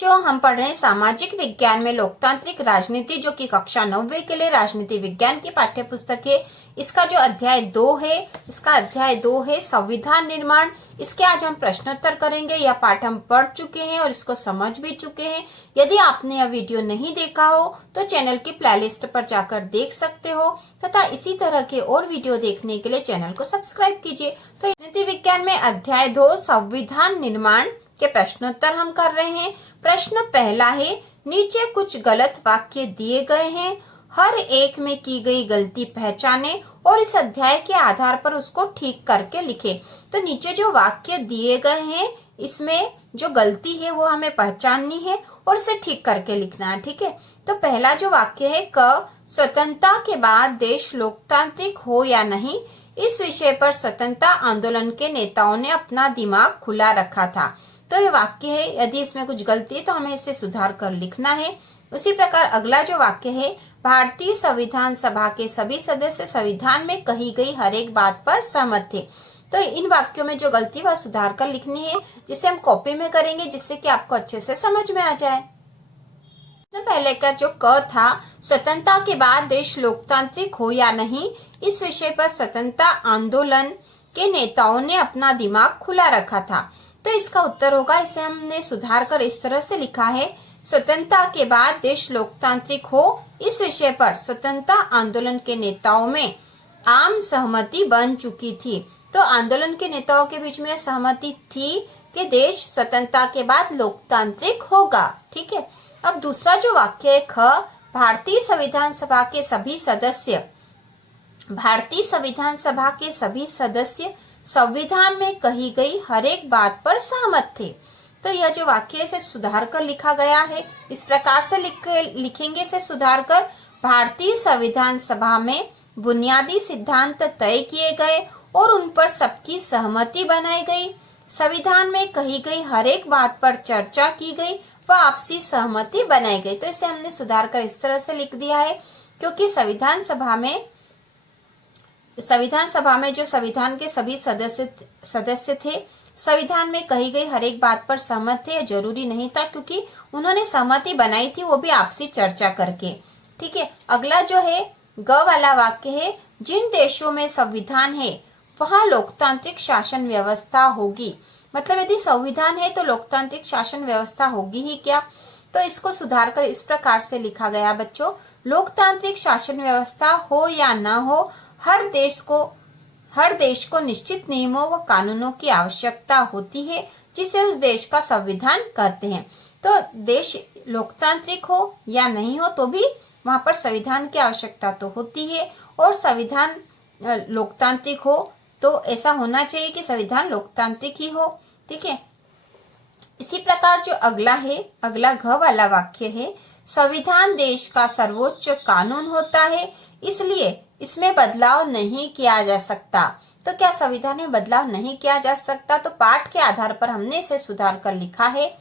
बच्चों, हम पढ़ रहे हैं सामाजिक विज्ञान में लोकतांत्रिक राजनीति, जो कि कक्षा 9वीं के लिए राजनीति विज्ञान की पाठ्य पुस्तक है। इसका जो अध्याय 2 है, इसका अध्याय 2 है संविधान निर्माण। इसके आज हम प्रश्नोत्तर करेंगे। यह पाठ हम पढ़ चुके हैं और इसको समझ भी चुके हैं। यदि आपने यह वीडियो नहीं देखा हो तो चैनल की प्लेलिस्ट पर जाकर देख सकते हो तथा इसी तरह के और वीडियो देखने के लिए चैनल को सब्सक्राइब कीजिए। तो राजनीति विज्ञान में अध्याय 2 संविधान निर्माण के प्रश्नोत्तर हम कर रहे हैं। प्रश्न पहला है, नीचे कुछ गलत वाक्य दिए गए हैं, हर एक में की गई गलती पहचाने और इस अध्याय के आधार पर उसको ठीक करके लिखें। तो नीचे जो वाक्य दिए गए हैं इसमें जो गलती है वो हमें पहचाननी है और इसे ठीक करके लिखना है। ठीक है, तो पहला जो वाक्य है, क स्वतंत्रता के बाद देश लोकतांत्रिक हो या नहीं, इस विषय पर स्वतंत्रता आंदोलन के नेताओं ने अपना दिमाग खुला रखा था। तो ये वाक्य है, यदि इसमें कुछ गलती है तो हमें इसे सुधार कर लिखना है। उसी प्रकार अगला जो वाक्य है, भारतीय संविधान सभा के सभी सदस्य संविधान में कही गई हर एक बात पर सहमत थे। तो इन वाक्यों में जो गलती वह सुधार कर लिखनी है, जिसे हम कॉपी में करेंगे जिससे कि आपको अच्छे से समझ में आ जाए। तो पहले का जो क था, स्वतंत्रता के बाद देश लोकतांत्रिक हो या नहीं, इस विषय पर स्वतंत्रता आंदोलन के नेताओं ने अपना दिमाग खुला रखा था। तो इसका उत्तर होगा, इसे हमने सुधार कर इस तरह से लिखा है, स्वतंत्रता के बाद देश लोकतांत्रिक हो, इस विषय पर स्वतंत्रता आंदोलन के नेताओं में आम सहमति बन चुकी थी। तो आंदोलन के नेताओं के बीच में सहमति थी कि देश स्वतंत्रता के बाद लोकतांत्रिक होगा। ठीक है, अब दूसरा जो वाक्य है, ख भारतीय संविधान सभा के सभी सदस्य संविधान में कही गई हर एक बात पर सहमत थे। तो यह जो वाक्य है इसे सुधार कर लिखा गया है। इस प्रकार से लिखेंगे इसे सुधार कर, भारतीय संविधान सभा में बुनियादी सिद्धांत तय किए गए और उन पर सबकी सहमति बनाई गई। संविधान में कही गई हर एक बात पर चर्चा की गई व आपसी सहमति बनाई गई। तो इसे हमने सुधार कर इस तरह से लिख दिया है, क्योंकि संविधान सभा में जो संविधान के सभी सदस्य थे, संविधान में कही गई हर एक बात पर सहमत थे। जरूरी नहीं था, क्योंकि उन्होंने सहमति बनाई थी, वो भी आपसी चर्चा करके। ठीक है, अगला जो है ग वाला वाक्य है, जिन देशों में संविधान है वहां लोकतांत्रिक शासन व्यवस्था होगी। मतलब यदि संविधान है तो लोकतांत्रिक शासन व्यवस्था होगी ही क्या। तो इसको सुधार कर इस प्रकार से लिखा गया, बच्चों, लोकतांत्रिक शासन व्यवस्था हो या ना हो, हर देश को निश्चित नियमों व कानूनों की आवश्यकता होती है, जिसे उस देश का संविधान कहते हैं। तो देश लोकतांत्रिक हो या नहीं हो तो भी वहां पर संविधान की आवश्यकता तो होती है, और संविधान लोकतांत्रिक हो तो ऐसा होना चाहिए कि संविधान लोकतांत्रिक ही हो। ठीक है, इसी प्रकार जो अगला है, अगला घ वाला वाक्य है, संविधान देश का सर्वोच्च कानून होता है, इसलिए इसमें बदलाव नहीं किया जा सकता। तो क्या संविधान में बदलाव नहीं किया जा सकता? तो पाठ के आधार पर हमने इसे सुधार कर लिखा है,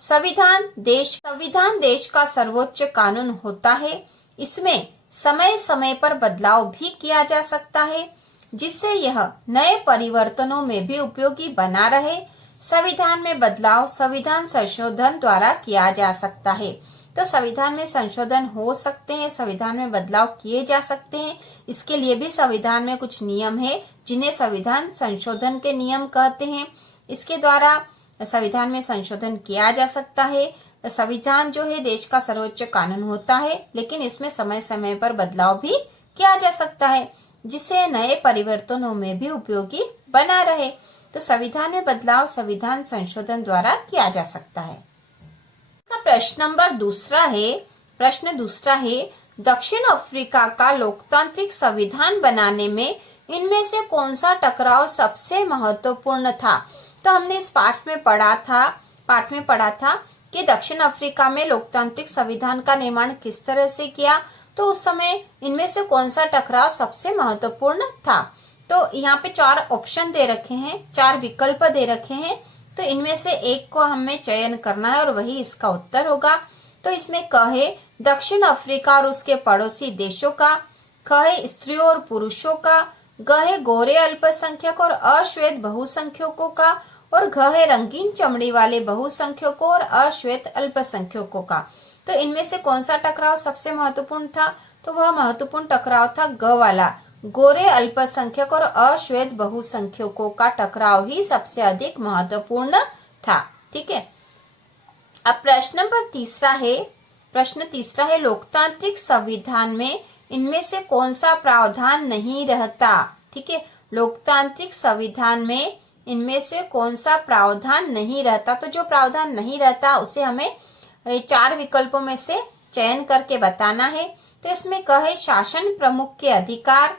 संविधान देश का सर्वोच्च कानून होता है, इसमें समय समय पर बदलाव भी किया जा सकता है, जिससे यह नए परिवर्तनों में भी उपयोगी बना रहे। संविधान में बदलाव संविधान संशोधन द्वारा किया जा सकता है। तो संविधान में संशोधन हो सकते हैं, संविधान में बदलाव किए जा सकते हैं। इसके लिए भी संविधान में कुछ नियम है, जिन्हें संविधान संशोधन के नियम कहते हैं। इसके द्वारा संविधान में संशोधन किया जा सकता है। संविधान जो है देश का सर्वोच्च कानून होता है, लेकिन इसमें समय समय पर बदलाव भी किया जा सकता है, जिससे नए परिवर्तनों में भी उपयोगी बना रहे। तो संविधान में बदलाव संविधान संशोधन द्वारा किया जा सकता है। प्रश्न दूसरा है, दक्षिण अफ्रीका का लोकतांत्रिक संविधान बनाने में इनमें से कौन सा टकराव सबसे महत्वपूर्ण था? तो हमने इस पाठ में पढ़ा था कि दक्षिण अफ्रीका में लोकतांत्रिक संविधान का निर्माण किस तरह से किया। तो उस समय इनमें से कौन सा टकराव सबसे महत्वपूर्ण था? तो यहाँ पे 4 ऑप्शन दे रखे हैं, 4 विकल्प दे रखे हैं। तो इनमें से एक को हमें चयन करना है और वही इसका उत्तर होगा। तो इसमें क है दक्षिण अफ्रीका और उसके पड़ोसी देशों का, ख है स्त्रियों और पुरुषों का, ग है गोरे अल्पसंख्यक और अश्वेत बहुसंख्यकों का, और घ है रंगीन चमड़ी वाले बहुसंख्यकों और अश्वेत अल्पसंख्यकों का। तो इनमें से कौन सा टकराव सबसे महत्वपूर्ण था? तो वह महत्वपूर्ण टकराव था ग वाला, गोरे अल्पसंख्यक और अश्वेत बहुसंख्यकों का टकराव ही सबसे अधिक महत्वपूर्ण था। ठीक है, अब प्रश्न तीसरा है लोकतांत्रिक संविधान में इनमें से कौन सा प्रावधान नहीं रहता? ठीक है, लोकतांत्रिक संविधान में इनमें से कौन सा प्रावधान नहीं रहता? तो जो प्रावधान नहीं रहता उसे हमें 4 विकल्पों में से चयन करके बताना है। तो इसमें क है शासन प्रमुख के अधिकार,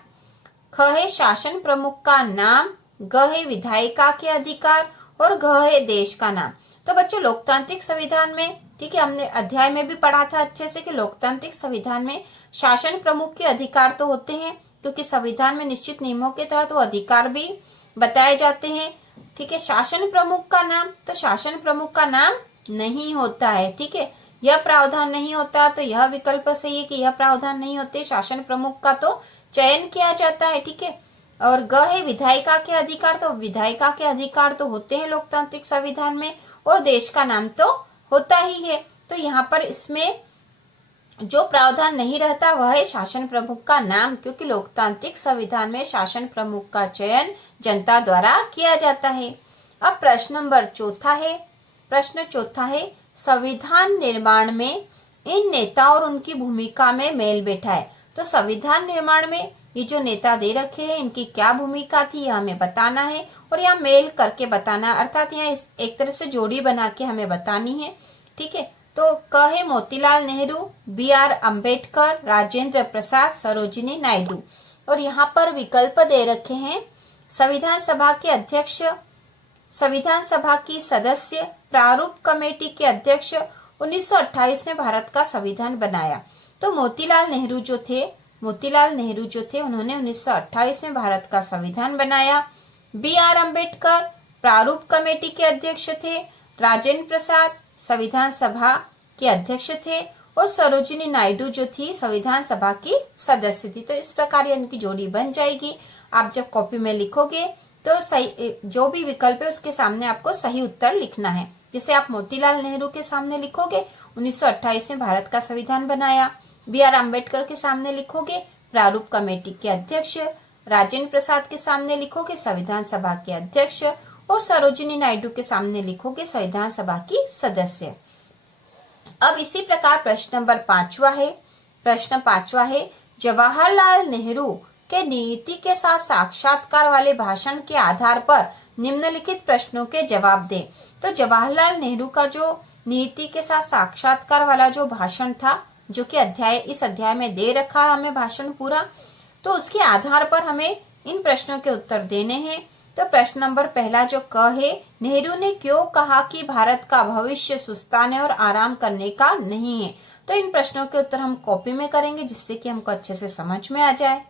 ख है शासन प्रमुख का नाम, ग है विधायिका के अधिकार और घ है देश का नाम। तो बच्चों लोकतांत्रिक संविधान में, ठीक है, हमने अध्याय में भी पढ़ा था अच्छे से कि लोकतांत्रिक संविधान में शासन प्रमुख के अधिकार तो होते हैं, क्योंकि संविधान में निश्चित नियमों के तहत वो अधिकार भी बताए जाते हैं। ठीक है, शासन प्रमुख का नाम, तो शासन प्रमुख का नाम नहीं होता है। ठीक है, यह प्रावधान नहीं होता, तो यह विकल्प सही है कि यह प्रावधान नहीं होते, शासन प्रमुख का तो चयन किया जाता है। ठीक है, और ग है विधायिका के अधिकार, तो विधायिका के अधिकार तो होते हैं लोकतांत्रिक संविधान में, और देश का नाम तो होता ही है। तो यहाँ पर इसमें जो प्रावधान नहीं रहता वह है शासन प्रमुख का नाम, क्योंकि लोकतांत्रिक संविधान में शासन प्रमुख का चयन जनता द्वारा किया जाता है। अब प्रश्न चौथा है संविधान निर्माण में इन नेता और उनकी भूमिका में मेल बैठाए। तो संविधान निर्माण में ये जो नेता दे रखे हैं इनकी क्या भूमिका थी यह हमें बताना है, और यहाँ मेल करके बताना, अर्थात यहाँ एक तरह से जोड़ी बना के हमें बतानी है। ठीक है, तो क है मोतीलाल नेहरू, BR अम्बेडकर, राजेंद्र प्रसाद, सरोजिनी नायडू। और यहाँ पर विकल्प दे रखे हैं संविधान सभा के अध्यक्ष, संविधान सभा की सदस्य, प्रारूप कमेटी के अध्यक्ष, 1928 में भारत का संविधान बनाया। तो मोतीलाल नेहरू जो थे उन्होंने 1928 में भारत का संविधान बनाया। BR अम्बेडकर प्रारूप कमेटी के अध्यक्ष थे, राजेंद्र प्रसाद संविधान सभा के अध्यक्ष थे, और सरोजिनी नायडू जो थी संविधान सभा की सदस्य थी। तो इस प्रकार इनकी जोड़ी बन जाएगी। आप जब कॉपी में लिखोगे तो सही, जो भी विकल्प है उसके सामने आपको सही उत्तर लिखना है। जैसे आप मोतीलाल नेहरू के सामने लिखोगे 1928 में भारत का संविधान बनाया, BR अम्बेडकर के सामने लिखोगे प्रारूप कमेटी के अध्यक्ष, राजेंद्र प्रसाद के सामने लिखोगे संविधान सभा के अध्यक्ष, और सरोजिनी नायडू के सामने लिखोगे संविधान सभा की सदस्य। अब इसी प्रकार प्रश्न पांचवा है जवाहरलाल नेहरू के नीति के साथ साक्षात्कार वाले भाषण के आधार पर निम्नलिखित प्रश्नों के जवाब दें। तो जवाहरलाल नेहरू का जो नीति के साथ साक्षात्कार वाला जो भाषण था, जो कि इस अध्याय में दे रखा है हमें भाषण पूरा, तो उसके आधार पर हमें इन प्रश्नों के उत्तर देने हैं। तो प्रश्न नंबर पहला जो क है, नेहरू ने क्यों कहा कि भारत का भविष्य सुस्ताने और आराम करने का नहीं है? तो इन प्रश्नों के उत्तर हम कॉपी में करेंगे जिससे कि हमको अच्छे से समझ में आ जाए।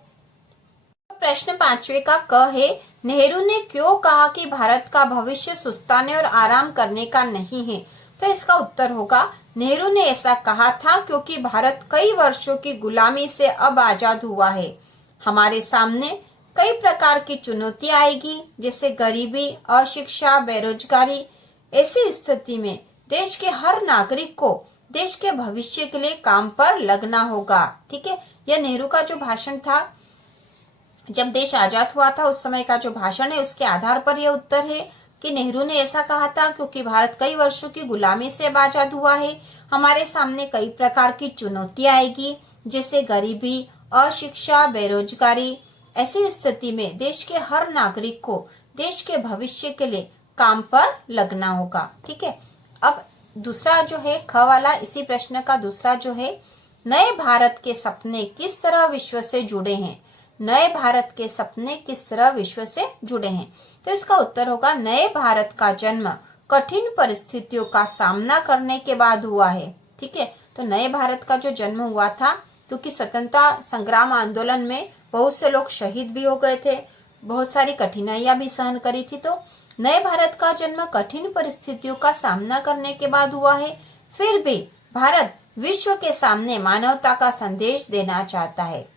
प्रश्न पांचवे का क है, नेहरू ने क्यों कहा कि भारत का भविष्य सुस्ताने और आराम करने का नहीं है? तो इसका उत्तर होगा, नेहरू ने ऐसा कहा था क्योंकि भारत कई वर्षों की गुलामी से अब आजाद हुआ है। हमारे सामने कई प्रकार की चुनौतियां आएगी, जैसे गरीबी, अशिक्षा, बेरोजगारी। ऐसी स्थिति में देश के हर नागरिक को देश के भविष्य के लिए काम पर लगना होगा। ठीक है, यह नेहरू का जो भाषण था जब देश आजाद हुआ था उस समय का जो भाषण है, उसके आधार पर यह उत्तर है कि नेहरू ने ऐसा कहा था क्योंकि भारत कई वर्षों की गुलामी से अब आजाद हुआ है। हमारे सामने कई प्रकार की चुनौतियां आएगी, जैसे गरीबी, अशिक्षा, बेरोजगारी। ऐसी स्थिति में देश के हर नागरिक को देश के भविष्य के लिए काम पर लगना होगा। ठीक है, अब दूसरा जो है ख वाला, इसी प्रश्न का दूसरा जो है, नए भारत के सपने किस तरह विश्व से जुड़े हैं? नए भारत के सपने किस तरह विश्व से जुड़े हैं? तो इसका उत्तर होगा, नए भारत का जन्म कठिन परिस्थितियों का सामना करने के बाद हुआ है। ठीक है, तो नए भारत का जो जन्म हुआ था, क्योंकि स्वतंत्रता संग्राम आंदोलन में बहुत से लोग शहीद भी हो गए थे, बहुत सारी कठिनाइयां भी सहन करी थी। तो नए भारत का जन्म कठिन परिस्थितियों का सामना करने के बाद हुआ है। फिर भी भारत विश्व के सामने मानवता का संदेश देना चाहता है।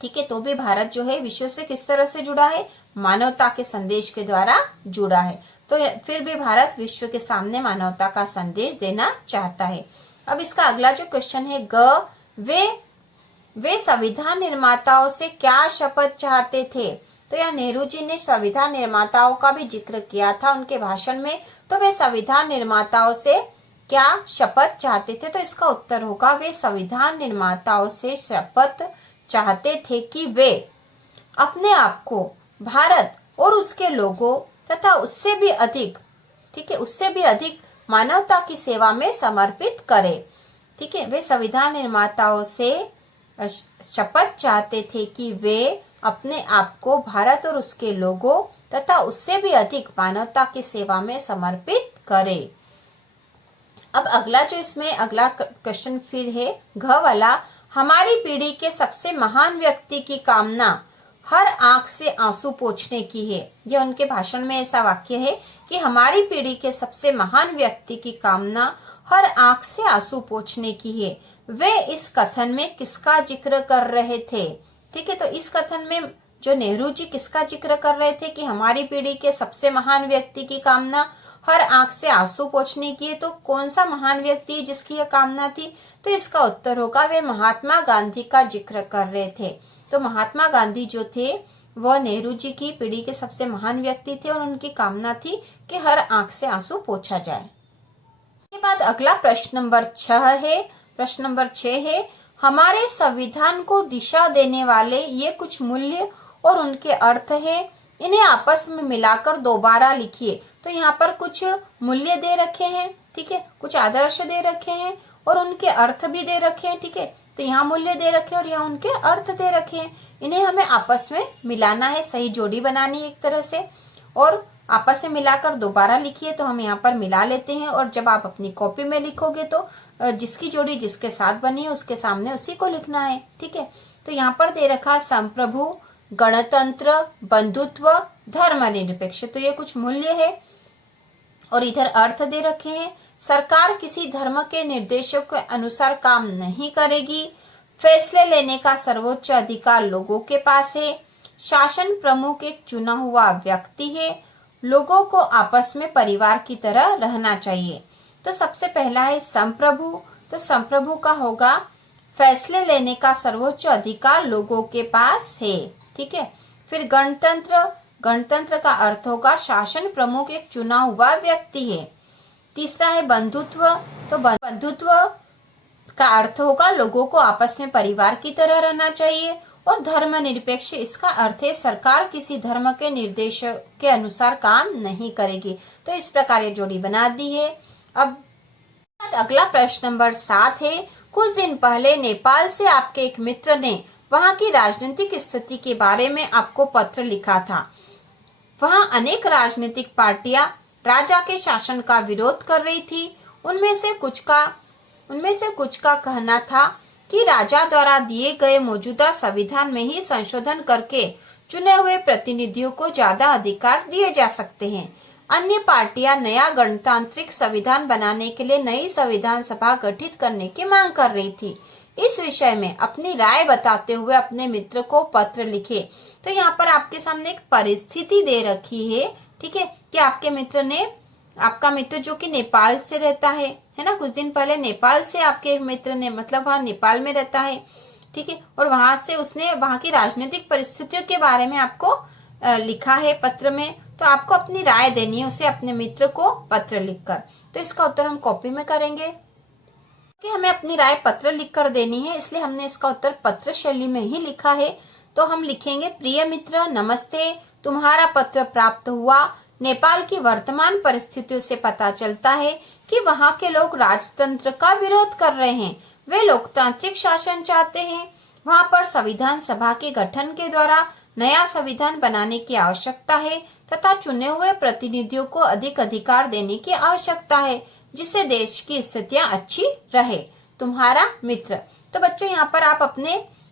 ठीक है, तो भी भारत जो है विश्व से किस तरह से जुड़ा है? मानवता के संदेश के द्वारा जुड़ा है। तो फिर भी भारत विश्व के सामने मानवता का संदेश देना चाहता है। अब इसका अगला जो क्वेश्चन है, वे संविधान निर्माताओं से क्या शपथ चाहते थे? तो यह नेहरू जी ने संविधान निर्माताओं का भी जिक्र किया था उनके भाषण में। तो वे संविधान निर्माताओं से क्या शपथ चाहते थे? तो इसका उत्तर होगा, वे संविधान निर्माताओं से शपथ चाहते थे कि वे अपने आप को भारत और उसके लोगों तथा उससे भी अधिक, ठीक है, उससे भी अधिक मानवता की सेवा में समर्पित करें। ठीक है, वे संविधान निर्माताओं से शपथ चाहते थे कि वे अपने आप को भारत और उसके लोगों तथा उससे भी अधिक मानवता की सेवा में समर्पित करें। अब अगला जो इसमें अगला क्वेश्चन फिर है घ वाला, हमारी पीढ़ी के सबसे महान व्यक्ति की कामना हर आंख से आंसू पोंछने की है। यह उनके भाषण में ऐसा वाक्य है कि हमारी पीढ़ी के सबसे महान व्यक्ति की कामना हर आंख से आंसू पोंछने की है। वे इस कथन में किसका जिक्र कर रहे थे? ठीक है, तो इस कथन में जो नेहरू जी किसका जिक्र कर रहे थे कि हमारी पीढ़ी के सबसे महान व्यक्ति की कामना हर आंख से आंसू पोंछने की है, तो कौन सा महान व्यक्ति है जिसकी यह कामना थी? तो इसका उत्तर होगा, वे महात्मा गांधी का जिक्र कर रहे थे। तो महात्मा गांधी जो थे वह नेहरू जी की पीढ़ी के सबसे महान व्यक्ति थे और उनकी कामना थी कि हर आंख से आंसू पोंछा जाए। इसके बाद अगला प्रश्न नंबर 6 है। प्रश्न नंबर 6 है, हमारे संविधान को दिशा देने वाले ये कुछ मूल्य और उनके अर्थ हैं, इन्हें आपस में मिलाकर दोबारा लिखिए। तो यहाँ पर कुछ मूल्य दे रखे हैं, ठीक है, कुछ आदर्श दे रखे हैं और उनके अर्थ भी दे रखे हैं। ठीक है, तो यहाँ मूल्य दे रखे और यहाँ उनके अर्थ दे रखे हैं, इन्हें हमें आपस में मिलाना है, सही जोड़ी बनानी है एक तरह से, और आपस में मिलाकर दोबारा लिखिए। तो हम यहाँ पर मिला लेते हैं और जब आप अपनी कॉपी में लिखोगे तो जिसकी जोड़ी जिसके साथ बनी है उसके सामने उसी को लिखना है। ठीक है, तो यहाँ पर दे रखा संप्रभु, गणतंत्र, बंधुत्व, धर्मनिरपेक्ष, तो ये कुछ मूल्य है और इधर अर्थ दे रखे हैं। सरकार किसी धर्म के निर्देशों के अनुसार काम नहीं करेगी, फैसले लेने का सर्वोच्च अधिकार लोगों के पास है, शासन प्रमुख एक चुना हुआ व्यक्ति है, लोगों को आपस में परिवार की तरह रहना चाहिए। तो सबसे पहला है संप्रभु। तो संप्रभु का होगा फैसले लेने का सर्वोच्च अधिकार लोगों के पास है। ठीक है, फिर गणतंत्र, गणतंत्र का अर्थ होगा शासन प्रमुख एक चुना हुआ व्यक्ति है। तीसरा है बंधुत्व। तो बंधुत्व का अर्थ होगा लोगों को आपस में परिवार की तरह रहना चाहिए। और धर्मनिरपेक्ष, इसका अर्थ है सरकार किसी धर्म के निर्देश के अनुसार काम नहीं करेगी। तो इस प्रकार ये जोड़ी बना दी है। अब अगला प्रश्न नंबर 7 है, कुछ दिन पहले नेपाल से आपके एक मित्र ने वहां की राजनीतिक स्थिति के बारे में आपको पत्र लिखा था। वहां अनेक राजनीतिक पार्टियां राजा के शासन का विरोध कर रही थी। उनमें से कुछ का कहना था कि राजा द्वारा दिए गए मौजूदा संविधान में ही संशोधन करके चुने हुए प्रतिनिधियों को ज्यादा अधिकार दिए जा सकते हैं। अन्य पार्टियां नया गणतांत्रिक संविधान बनाने के लिए नई संविधान सभा गठित करने की मांग कर रही थी। इस विषय में अपनी राय बताते हुए अपने मित्र को पत्र लिखे। तो यहाँ पर आपके सामने एक परिस्थिति दे रखी है, ठीक है, कि आपका मित्र जो कि नेपाल से रहता है ना, कुछ दिन पहले नेपाल से आपके मित्र ने, मतलब वहाँ नेपाल में रहता है, ठीक है, और वहां से उसने वहां की राजनीतिक परिस्थितियों के बारे में आपको लिखा है पत्र में। तो आपको अपनी राय देनी है उसे, अपने मित्र को पत्र लिखकर। तो इसका उत्तर हम कॉपी में करेंगे कि हमें अपनी राय पत्र लिखकर देनी है, इसलिए हमने इसका उत्तर पत्र शैली में ही लिखा है। तो हम लिखेंगे, प्रिय मित्र नमस्ते, तुम्हारा पत्र प्राप्त हुआ। नेपाल की वर्तमान परिस्थितियों से पता चलता है कि वहाँ के लोग राजतंत्र का विरोध कर रहे हैं। वे लोकतांत्रिक शासन चाहते हैं। वहाँ पर संविधान सभा के गठन के द्वारा नया संविधान बनाने की आवश्यकता है तथा चुने हुए प्रतिनिधियों को अधिक अधिकार देने की आवश्यकता है, जिससे देश की स्थितियां अच्छी रहे। तुम्हारा मित्र। तो बच्चों यहाँ पर आप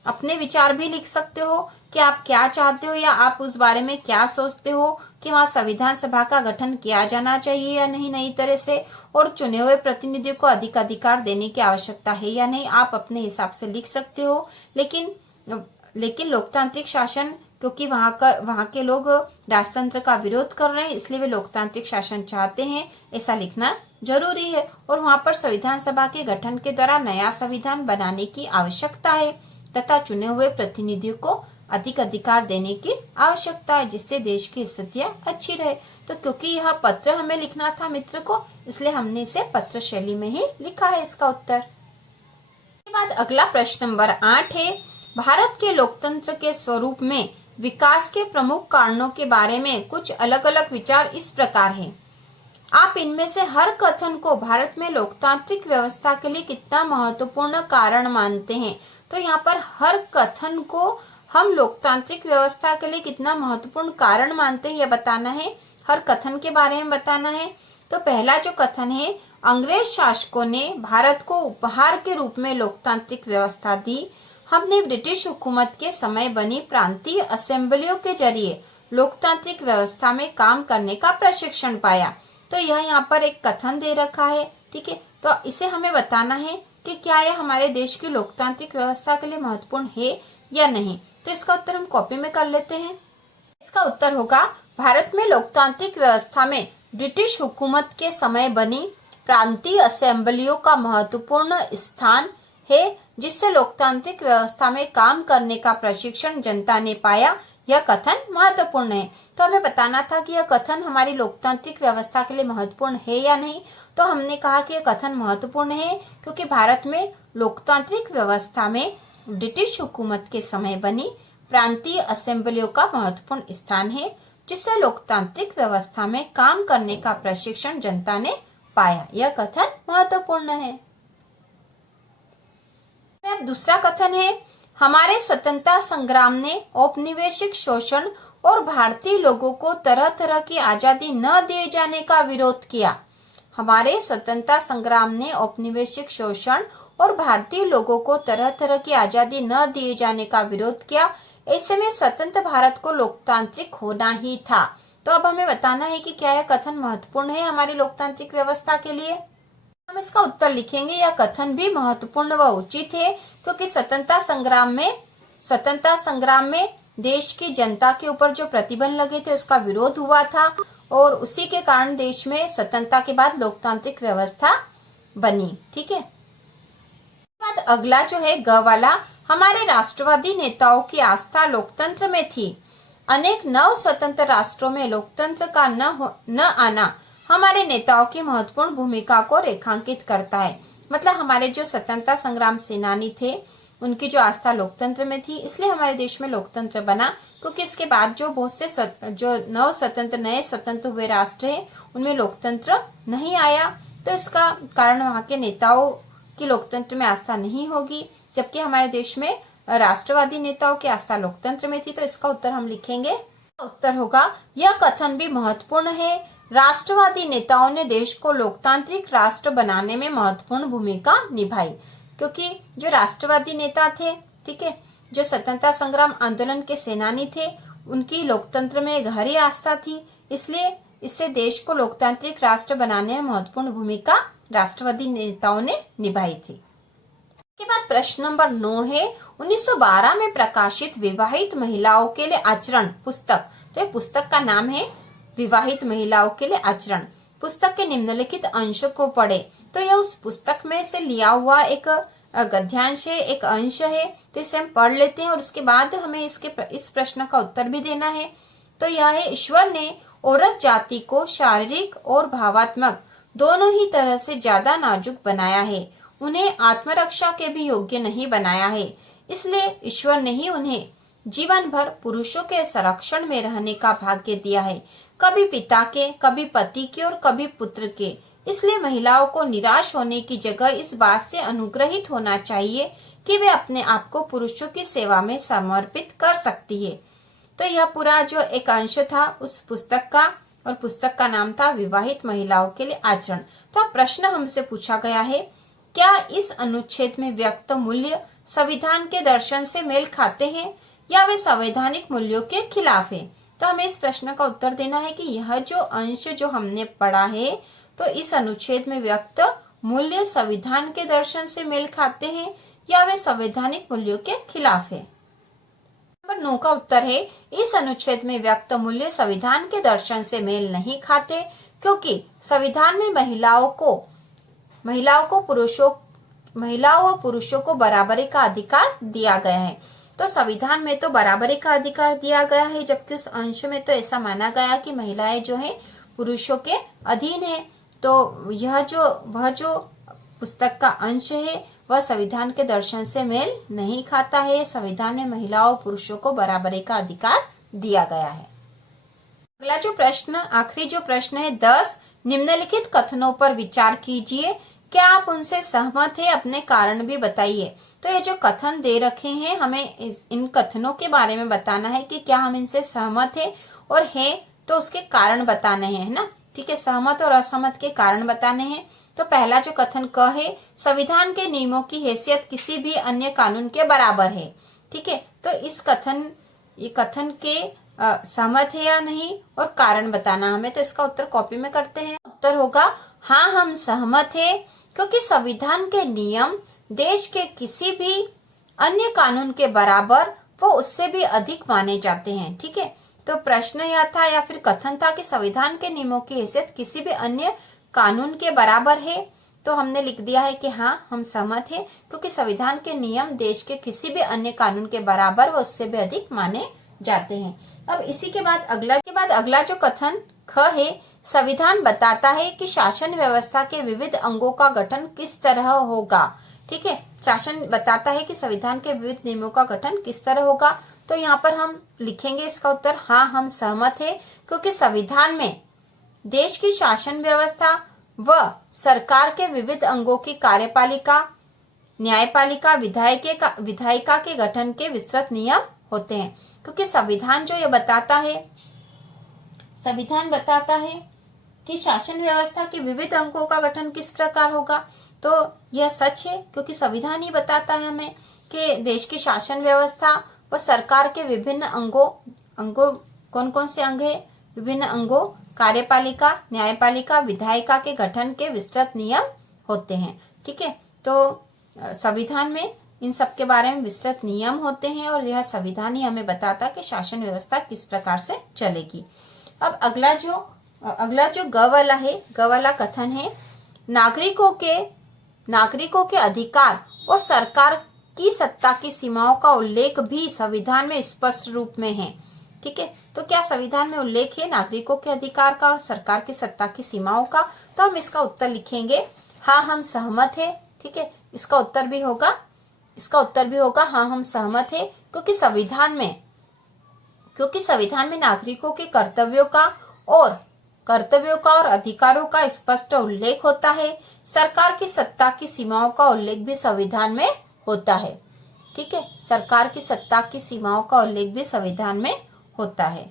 अपने विचार भी लिख सकते हो कि आप क्या चाहते हो या आप उस बारे में क्या सोचते हो कि वहाँ संविधान सभा का गठन किया जाना चाहिए या नहीं नई तरह से, और चुने हुए प्रतिनिधियों को अधिक अधिकार देने की आवश्यकता है या नहीं, आप अपने हिसाब से लिख सकते हो। लेकिन लोकतांत्रिक शासन क्योंकि वहां के लोग राजतंत्र का विरोध कर रहे हैं, इसलिए वे लोकतांत्रिक शासन चाहते हैं, ऐसा लिखना जरूरी है। और वहां पर संविधान सभा के गठन के द्वारा नया संविधान बनाने की आवश्यकता है तथा चुने हुए प्रतिनिधियों को अधिक अधिकार देने की आवश्यकता है, जिससे देश की स्थितियां अच्छी रहे। तो क्योंकि यह पत्र हमें लिखना था मित्र को, इसलिए हमने इसे पत्र शैली में ही लिखा है इसका उत्तर। इसके बाद अगला प्रश्न नंबर 8 है, भारत के लोकतंत्र के स्वरूप में विकास के प्रमुख कारणों के बारे में कुछ अलग अलग विचार इस प्रकार हैं। आप इनमें से हर कथन को भारत में लोकतांत्रिक व्यवस्था के लिए कितना महत्वपूर्ण कारण मानते हैं। तो यहाँ पर हर कथन को हम लोकतांत्रिक व्यवस्था के लिए कितना महत्वपूर्ण कारण मानते हैं यह बताना है, हर कथन के बारे में बताना है। तो पहला जो कथन है, अंग्रेज शासकों ने भारत को उपहार के रूप में लोकतांत्रिक व्यवस्था दी। हमने ब्रिटिश हुकूमत के समय बनी प्रांतीय असेंबलियों के जरिए लोकतांत्रिक व्यवस्था में काम करने का प्रशिक्षण पाया। तो यह यहाँ पर एक कथन दे रखा है, ठीक है। तो इसे हमें बताना है कि क्या यह हमारे देश की लोकतांत्रिक व्यवस्था के लिए महत्वपूर्ण है या नहीं। तो इसका उत्तर हम कॉपी में कर लेते हैं। इसका उत्तर होगा, भारत में लोकतांत्रिक व्यवस्था में ब्रिटिश हुकूमत के समय बनी प्रांतीय असेंबलियों का महत्वपूर्ण स्थान है, जिससे लोकतांत्रिक व्यवस्था में काम करने का प्रशिक्षण जनता ने पाया। यह कथन महत्वपूर्ण है। तो हमें बताना था कि यह कथन हमारी लोकतांत्रिक व्यवस्था के लिए महत्वपूर्ण है या नहीं। तो हमने कहा कि यह कथन महत्वपूर्ण है क्योंकि भारत में लोकतांत्रिक व्यवस्था में ब्रिटिश हुकूमत के समय बनी प्रांतीय असेंबलियों का महत्वपूर्ण स्थान है, जिससे लोकतांत्रिक व्यवस्था में काम करने का प्रशिक्षण जनता ने पाया। यह कथन महत्वपूर्ण है। अब दूसरा कथन है, हमारे स्वतंत्रता संग्राम ने औपनिवेशिक शोषण और भारतीय लोगों को तरह तरह की आजादी न दिए जाने का विरोध किया। हमारे स्वतंत्रता संग्राम ने औपनिवेशिक शोषण और भारतीय लोगों को तरह तरह की आजादी न दिए जाने का विरोध किया। ऐसे में स्वतंत्र भारत को लोकतांत्रिक होना ही था। तो अब हमें बताना है कि क्या यह कथन महत्वपूर्ण है हमारी लोकतांत्रिक व्यवस्था के लिए। हम इसका उत्तर लिखेंगे, यह कथन भी महत्वपूर्ण व उचित है क्योंकि स्वतंत्रता संग्राम में देश की जनता के ऊपर जो प्रतिबंध लगे थे उसका विरोध हुआ था और उसी के कारण देश में स्वतंत्रता के बाद लोकतांत्रिक व्यवस्था बनी। ठीक है। बाद अगला जो है ग वाला, हमारे राष्ट्रवादी नेताओं की आस्था लोकतंत्र में थी। अनेक नव स्वतंत्र राष्ट्रों में लोकतंत्र का न आना हमारे नेताओं की महत्वपूर्ण भूमिका को रेखांकित करता है। मतलब हमारे जो स्वतंत्रता संग्राम सेनानी थे उनकी जो आस्था लोकतंत्र में थी, इसलिए हमारे देश में लोकतंत्र बना। क्योंकि इसके बाद जो बहुत से जो नए स्वतंत्र हुए राष्ट्र हैं उनमें लोकतंत्र नहीं आया। तो इसका कारण वहां के नेताओं की लोकतंत्र में आस्था नहीं होगी, जबकि हमारे देश में राष्ट्रवादी नेताओं की आस्था लोकतंत्र में थी। तो इसका उत्तर हम लिखेंगे, उत्तर होगा यह कथन भी महत्वपूर्ण है। राष्ट्रवादी नेताओं ने देश को लोकतांत्रिक राष्ट्र बनाने में महत्वपूर्ण भूमिका निभाई। क्योंकि जो राष्ट्रवादी नेता थे, ठीक है, जो स्वतंत्रता संग्राम आंदोलन के सेनानी थे, उनकी लोकतंत्र में गहरी आस्था थी, इसलिए इससे देश को लोकतांत्रिक राष्ट्र बनाने में महत्वपूर्ण भूमिका राष्ट्रवादी नेताओं ने निभाई थी। इसके बाद प्रश्न नंबर 9 है, 1912 में प्रकाशित विवाहित महिलाओं के लिए आचरण पुस्तक। तो ये पुस्तक का नाम है विवाहित महिलाओं के लिए आचरण। पुस्तक के निम्नलिखित अंश को पढ़े। तो यह उस पुस्तक में से लिया हुआ एक गद्यांश है, एक अंश है। तो इसे हम पढ़ लेते हैं और उसके बाद हमें इस प्रश्न का उत्तर भी देना है। तो यह है, ईश्वर ने औरत जाति को शारीरिक और भावात्मक दोनों ही तरह से ज्यादा नाजुक बनाया है। उन्हें आत्मरक्षा के भी योग्य नहीं बनाया है। इसलिए ईश्वर ने ही उन्हें जीवन भर पुरुषों के संरक्षण में रहने का भाग्य दिया है, कभी पिता के, कभी पति के और कभी पुत्र के। इसलिए महिलाओं को निराश होने की जगह इस बात से अनुग्रहित होना चाहिए कि वे अपने आप को पुरुषों की सेवा में समर्पित कर सकती है। तो यह पूरा जो एक अंश था उस पुस्तक का, और पुस्तक का नाम था विवाहित महिलाओं के लिए आचरण। तो प्रश्न हमसे पूछा गया है, क्या इस अनुच्छेद में व्यक्त मूल्य संविधान के दर्शन से मेल खाते हैं या वे संवैधानिक मूल्यों के खिलाफ है। तो हमें इस प्रश्न का उत्तर देना है कि यह जो अंश जो हमने पढ़ा है, तो इस अनुच्छेद में व्यक्त मूल्य संविधान के दर्शन से मेल खाते हैं या वे संवैधानिक मूल्यों के खिलाफ है। पर नो का उत्तर है इस अनुच्छेद में व्यक्त मूल्य संविधान के दर्शन से मेल नहीं खाते, क्योंकि संविधान में महिलाओं व पुरुषों को बराबरी का अधिकार दिया गया है। तो संविधान में तो बराबरी का अधिकार दिया गया है, जबकि उस अंश में तो ऐसा माना गया कि महिलाएं जो है पुरुषों के अधीन है। तो वह जो पुस्तक का अंश है वह संविधान के दर्शन से मेल नहीं खाता है। संविधान में महिलाओं और पुरुषों को बराबरी का अधिकार दिया गया है। अगला जो प्रश्न, आखिरी जो प्रश्न है 10, निम्नलिखित कथनों पर विचार कीजिए, क्या आप उनसे सहमत हैं? अपने कारण भी बताइए। तो ये जो कथन दे रखे हैं, हमें इन कथनों के बारे में बताना है कि क्या हम इनसे सहमत हैं, और हैं तो उसके कारण बताने हैं, है ना। ठीक है, सहमत और असहमत के कारण बताने हैं। तो पहला जो कथन क है, संविधान के नियमों की हैसियत किसी भी अन्य कानून के बराबर है। ठीक है, तो इस कथन के सहमत है या नहीं और कारण बताना हमें। तो इसका उत्तर कॉपी में करते हैं। उत्तर होगा हाँ, हम सहमत है, क्योंकि संविधान के नियम देश के किसी भी अन्य कानून के बराबर वो उससे भी अधिक माने जाते हैं। ठीक है, तो प्रश्न यह था या फिर कथन था कि संविधान के नियमों की हैसियत किसी भी अन्य कानून के बराबर है। तो हमने लिख दिया है कि हाँ, हम सहमत हैं, क्योंकि संविधान के नियम देश के किसी भी अन्य कानून के बराबर व उससे भी अधिक माने जाते हैं। अब इसी के बाद अगला जो कथन ख है, संविधान बताता है कि शासन व्यवस्था के विविध अंगों का गठन किस तरह होगा। ठीक है, शासन बताता है कि संविधान के विविध नियमों का गठन किस तरह होगा। तो यहाँ पर हम लिखेंगे इसका उत्तर हाँ, हम सहमत है, क्योंकि संविधान में देश की शासन व्यवस्था व सरकार के विविध अंगों की कार्यपालिका, न्यायपालिका, विधायिका के गठन के विस्तृत नियम होते हैं। क्योंकि संविधान बताता है कि शासन व्यवस्था के विविध अंगों का गठन किस प्रकार होगा। तो यह सच है, क्योंकि संविधान ही बताता है हमें कि देश की शासन व्यवस्था व सरकार के विभिन्न अंगों कौन कौन से अंग है, विभिन्न अंगों, कार्यपालिका, न्यायपालिका, विधायिका के गठन के विस्तृत नियम होते हैं। ठीक है, तो संविधान में इन सब के बारे में विस्तृत नियम होते हैं और यह संविधान ही हमें बताता है कि शासन व्यवस्था किस प्रकार से चलेगी। अब अगला जो ग वाला है, ग वाला कथन है, नागरिकों के अधिकार और सरकार की सत्ता की सीमाओं का उल्लेख भी संविधान में स्पष्ट रूप में है। ठीक है, तो क्या संविधान में उल्लेख है नागरिकों के अधिकार का और सरकार की सत्ता की सीमाओं का? तो हम इसका उत्तर लिखेंगे हाँ, हम सहमत है। ठीक है, इसका उत्तर भी होगा हाँ, हम सहमत है, क्योंकि संविधान में नागरिकों के कर्तव्यों का और अधिकारों का स्पष्ट उल्लेख होता है। सरकार की सत्ता की सीमाओं का उल्लेख भी संविधान में होता है। ठीक है, सरकार की सत्ता की सीमाओं का उल्लेख भी संविधान में होता है।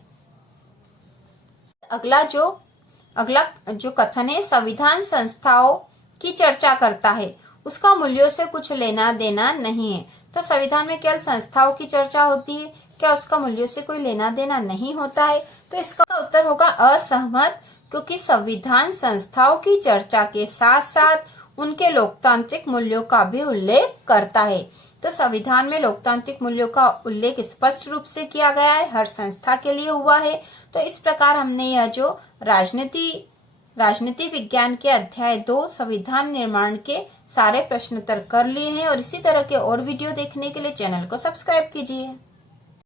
अगला जो कथन है, संविधान संस्थाओं की चर्चा करता है, उसका मूल्यों से कुछ लेना देना नहीं है। तो संविधान में केवल संस्थाओं की चर्चा होती है, क्या उसका मूल्यों से कोई लेना देना नहीं होता है? तो इसका उत्तर होगा असहमत, क्योंकि संविधान संस्थाओं की चर्चा के साथ साथ उनके लोकतांत्रिक मूल्यों का भी उल्लेख करता है। तो संविधान में लोकतांत्रिक मूल्यों का उल्लेख स्पष्ट रूप से किया गया है, हर संस्था के लिए हुआ है। तो इस प्रकार हमने यह जो राजनीति विज्ञान के अध्याय 2 संविधान निर्माण के सारे प्रश्नोत्तर कर लिए हैं। और इसी तरह के और वीडियो देखने के लिए चैनल को सब्सक्राइब कीजिए।